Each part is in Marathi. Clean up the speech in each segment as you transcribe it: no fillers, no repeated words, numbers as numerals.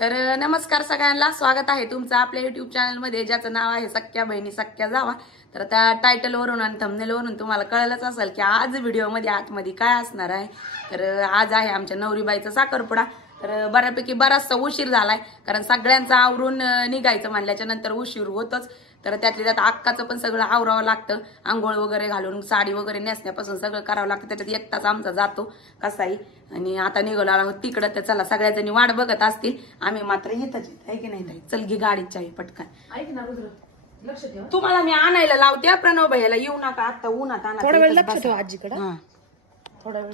तर नमस्कार सगळ्यांना, स्वागत आहे तुमचं आपल्या युट्यूब चॅनलमध्ये ज्याचं नाव आहे सख्या बहिणी सख्या जावा। तर त्या टायटलवरून आणि थंबनेलवरून तुम्हाला कळलंच असेल की आज व्हिडिओमध्ये आतमध्ये काय असणार आहे। तर आज आहे आमच्या नवरीबाईचा साखरपुडा। तर बऱ्यापैकी बराचसा उशीर झालाय, कारण सगळ्यांचं आवरून निघायचं म्हणल्याच्या नंतर उशीर होतच। तर त्यातल्या त्यात अक्काचं पण सगळं आवरावं लागतं, आंघोळ वगैरे घालून साडी वगैरे नेसण्यापासून सगळं करावं लागतं। त्याच्यात एक तास आमचा जातो कसाही। आणि आता निघालो आहोत तिकडं, तर चला सगळ्याजणी वाट बघत असतील, आम्ही मात्र येतच आहे की नाही ताई? चल घे गाडीत चावी पटकन। ऐक ना रुद्र, लक्ष ठेव। तुम्हाला मी आणायला लावते, प्रणव भैयाला येऊ नका आता, उन्हात आणा। थोडा वेळ लक्ष ठेव आजीकडे, थोडा वेळ।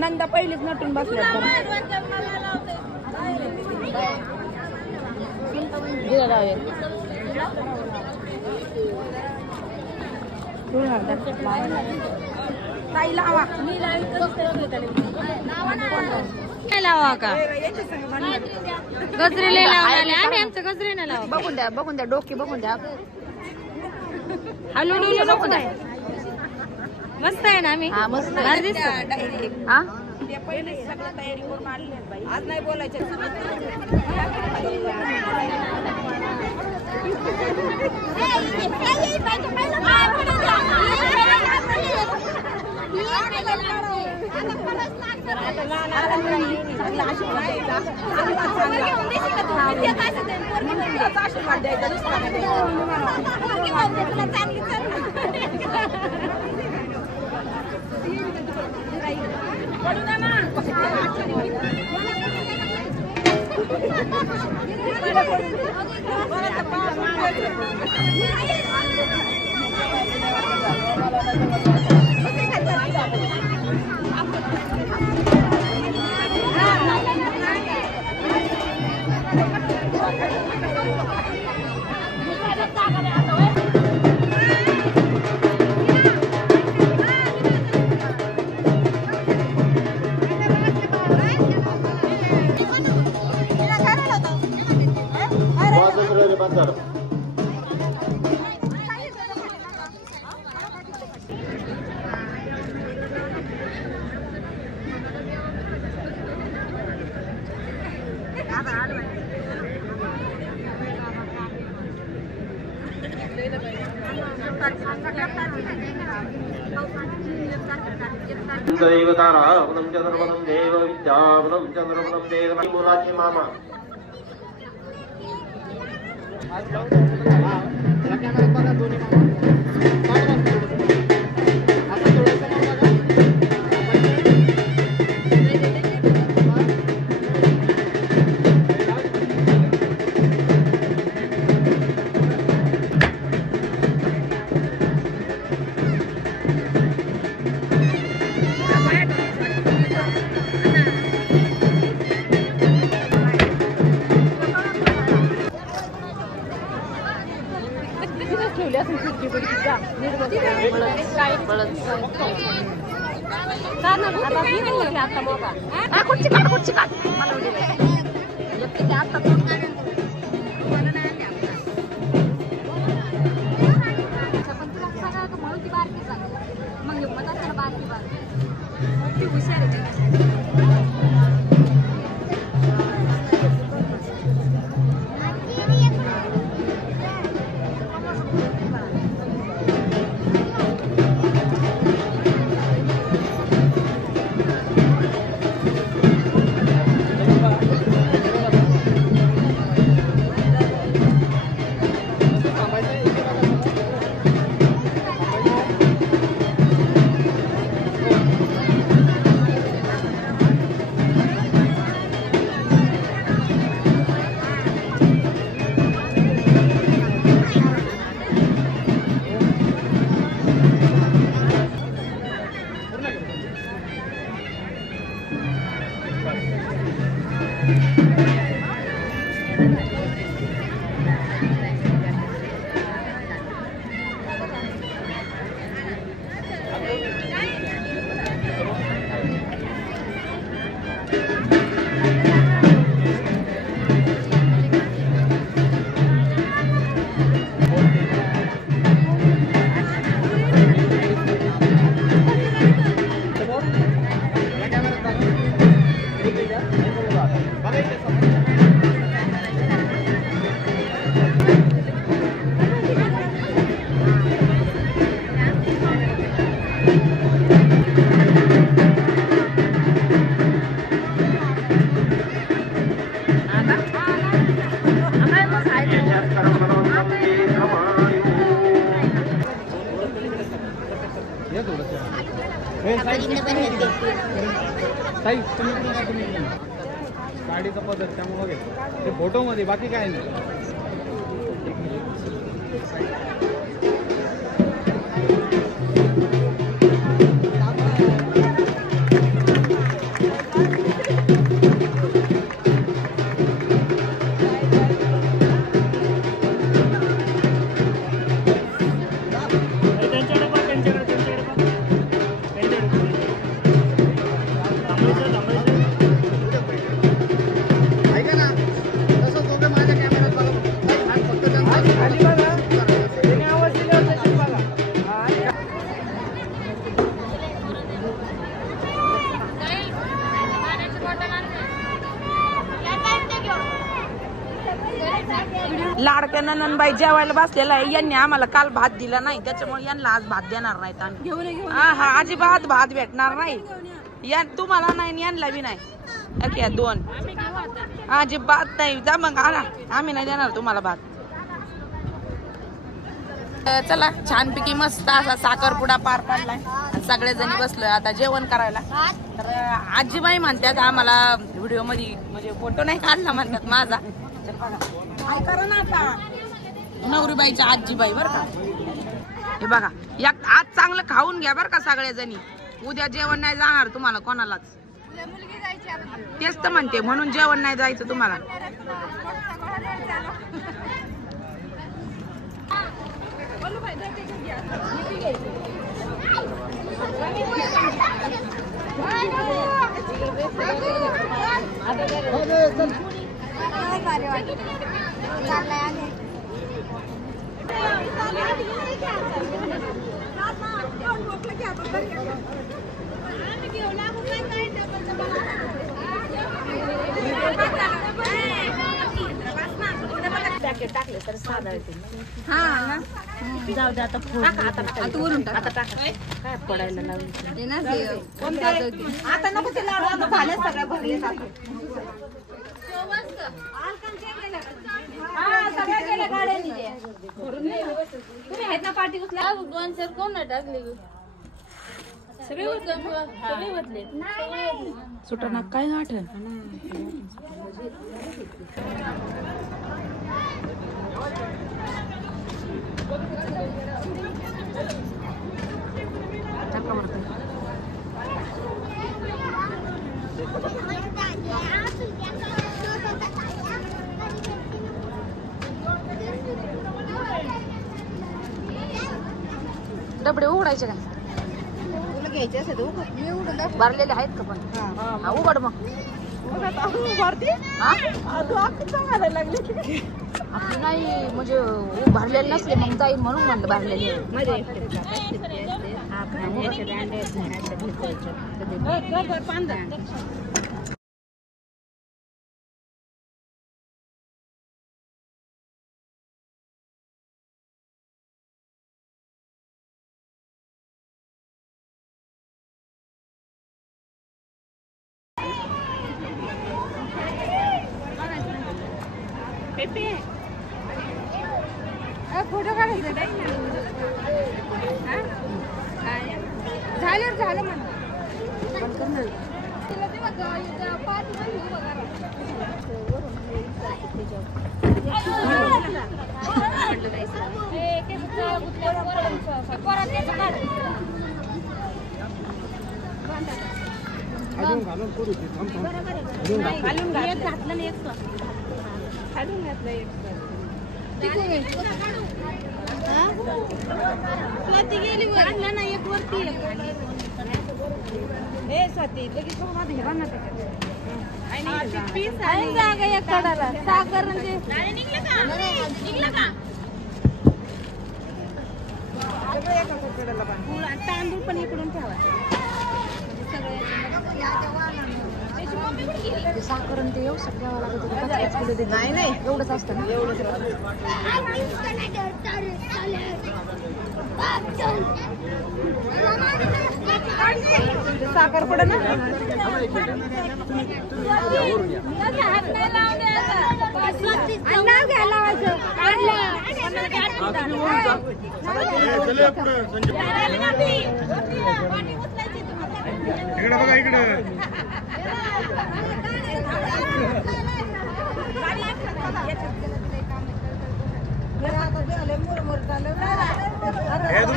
नंदा पहिलीच नटून बसल्या। ताई लावा लावा का गजरे लय लावले आम्ही, आमचं गजरे नाही लावा। बघून द्या डोकी बघून द्या। हलू डुलू नको द्या, मस्त आहे ना आम्ही। मस्त भारी दिसतं। हा पहिले सगळं तयारी करून आलेली आहे बाई, आज नाही बोलायचं। दैव तारापदं चंद्रपदं देव विद्यापदं चंद्रपदं देव मुलाचे मामा गाडीचा पदर त्यामुळे ते फोटो मध्ये बाकी काय नाही. लाडक्या नंदनबाई जेवायला बसलेला आहे. यांनी आम्हाला काल भात दिला नाही, त्याच्यामुळे यांना आज भात देणार नाहीत आम्ही. हा अजिबात भात भेटणार नाही. या तुम्हाला नाही, यांना बी नाही. ओके, 2 अजिबात नाही. जा मग, आणा. आम्ही नाही देणार तुम्हाला भात. चला, छानपैकी मस्त असा साखरपुडा पार पाडलाय. सगळेजणी बसलोय आता जेवण करायला. तर आजीबाई म्हणतात आम्हाला व्हिडिओ मध्ये, म्हणजे फोटो नाही काढला म्हणतात माझा. काय करा ना आता, नवरीबाईच्या आजीबाई बर का. हे बघा, आज चांगलं खाऊन घ्या बर का सगळेजणी. उद्या जेवण नाही जाणार तुम्हाला कोणालाच. तेच तर म्हणते, म्हणून जेवण नाही जायचं तुम्हाला. तर साधा येते जाऊ दे आता फोन आता वरून टाक आता टाक काय पडायला लावून आता नको ते लाडू आता झाले सगळ्या भरले सगळ्या गेल्या गाड्यांनी तुम्ही आहेत ना पार्टी कुठल्या 2 कोण टाकले सगळे बदले सुटाना काय गाठन डबडे उघडायचे का तुला घ्यायचे असेल मी उडून भरलेले आहेत का पण उघड मग आपली नाही म्हणजे भरलेले नसले मग जाईल म्हणून म्हणलं भरलेले फोटो काढायचं झालं झालं म्हणा स्वाती गेली आणलं ना एक वरती हे स्वाती लगेच हे बघ ना जागा एक काढायला साखर म्हणजे तांदूळ पण इकडून ठेवा साखर ते येऊ द्यावं लागत नाही नाही एवढंच असतं ना एवढंच साखर पड ना इकडे बघा इकडे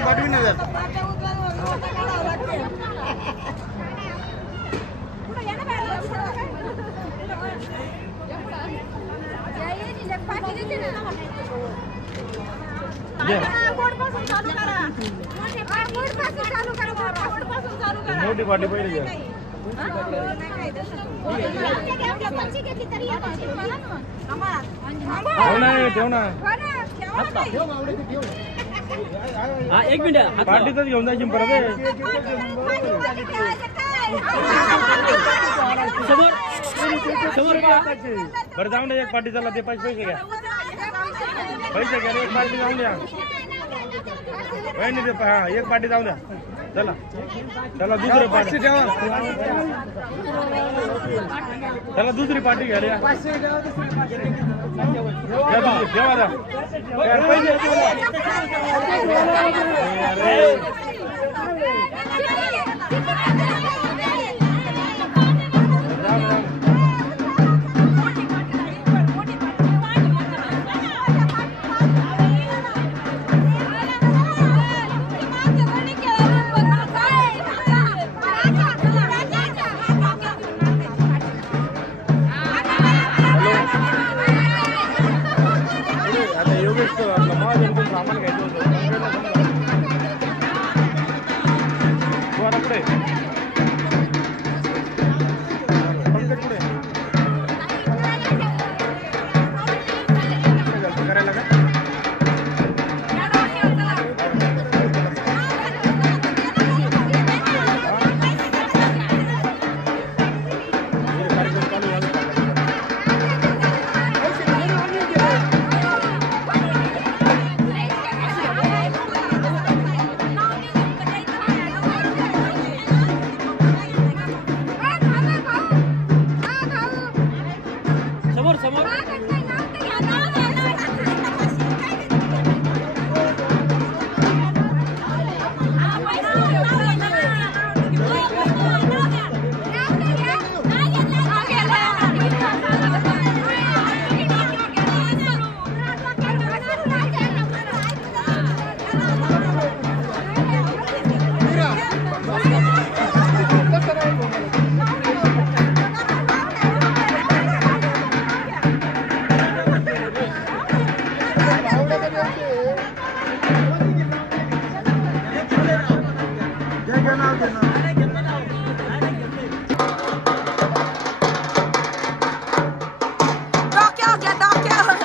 पाठवी ना मोठी पाठी पहिले घ्या ठेव ना एक मिनिट पार्टीतच घेऊन जायची परत बरं जाऊन द्या एक पार्टी चला ते पैसे घ्या पैसे घ्या एक पार्टी जाऊन द्या नाही ते हा एक पार्टी जाऊन द्या चला चला दुसरी पार्टी चला दुसरी पार्टी घ्या द्या पैसे डोक्यावर घ्या, डोक्यावर.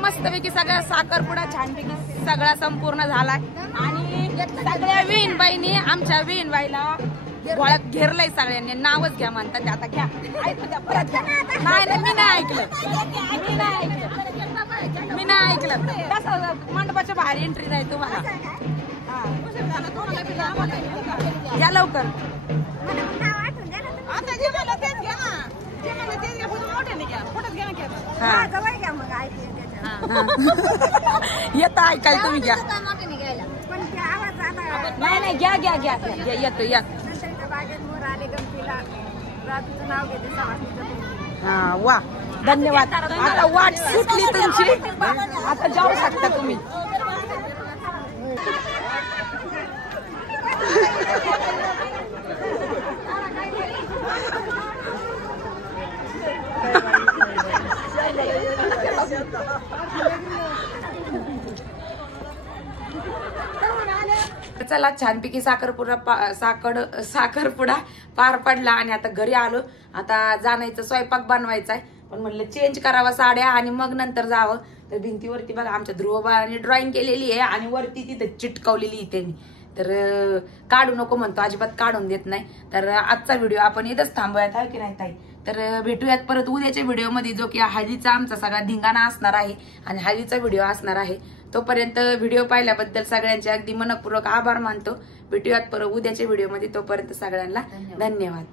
मस्तपैकी सगळ्या साखरपुडा छानपैकी सगळा संपूर्ण झालाय आणि सगळ्या विहीनबाईनी आमच्या विहीनबाईला गोळ्यात घेरलंय सगळ्यांनी. नावच घ्या म्हणतात आता. घ्या, ऐकू द्या, परत घ्या. नाही नाही, मी नाही ऐकलं, मी नाही ऐकलं. कसं मंडपाच्या बाहेर एंट्री नाही तुम्हाला. घ्या लवकर. येतं ऐकायला तुम्ही. घ्या, नाही नाही, घ्या घ्या घ्या घ्या, येतो या. हा वा, धन्यवाद. आता वाट सुटली तुमची, आता जाऊ शकता तुम्ही. चला, छानपैकी साखरपुडा पार पडला आणि आता घरी आलो. आता जाण्याचं स्वयंपाक बनवायचा आहे, पण म्हणलं चेंज करावा साड्या आणि मग नंतर जावं. तर भिंतीवरती बघा आमच्या ध्रुवबाळाने ड्रॉइंग केलेली आहे आणि वरती तिथे चिटकवलेली आहे त्यांनी. तर काढू नको म्हणतो, अजिबात काढून देत नाही. तर आजचा व्हिडिओ आपण इथंच थांबूयात, आहे की नाही ताई? तर भेटूयात परत उद्याच्या व्हिडिओमध्ये, जो की हळदीचा आमचा सगळा धिंगाणा असणार आहे आणि हळदीचा व्हिडिओ असणार आहे. तोपर्यंत व्हिडिओ पाहिल्याबद्दल सगळ्यांचे अगदी मनपूर्वक आभार मानतो. भेटूयात परत उद्याच्या व्हिडिओमध्ये. तोपर्यंत सगळ्यांना धन्यवाद.